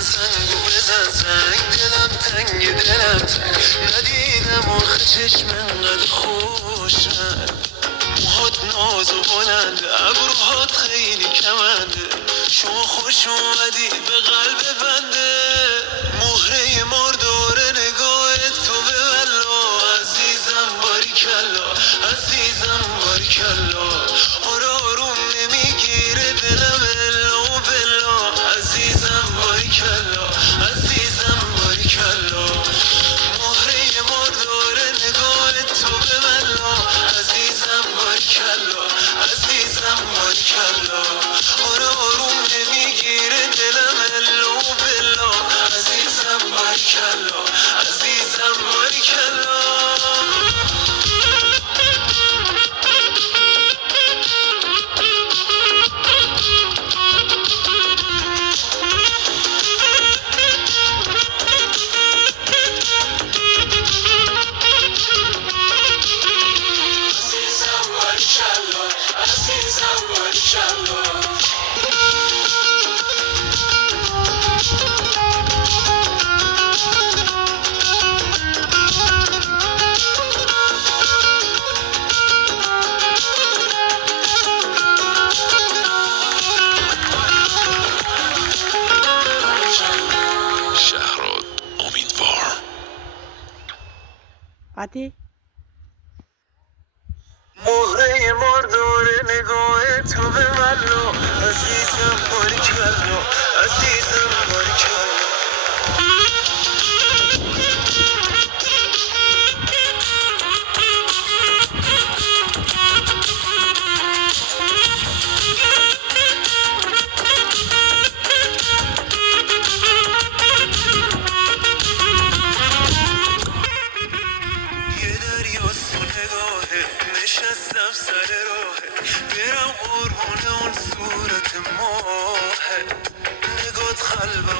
زنگو بزن زنگ، دلم تنگ دلم تنگ، ندیدم آخه چشم انقدر خوشن، موهات ناز و بلند، ابروهات خیلی کمنده، شما خوش اومدی به قلب بنده، مهره ماردور نگاه تو به والله، عزیزم باریکلا عزیزم باریکلا، آره آروم نمیگیره دلم الا و بلا، عزیزم باریکلا عزیزم باریکلا، مهره ماردور نگاه تو به والله، عزیزم باریکلا عزیزم باریکلا، آره آروم نمیگیره دلم الا و بلا، عزیزم باریکلا عزیزم باریکلا. شهراد امیدوار. عادی مهره ماردور نگاه تو به والله، عزیزم باریکلا عزیزم باریکلا. یه دریاست تو نگاهه، نشستم سر راهه، برم قربون اون صورت ماهه، نگات قلبم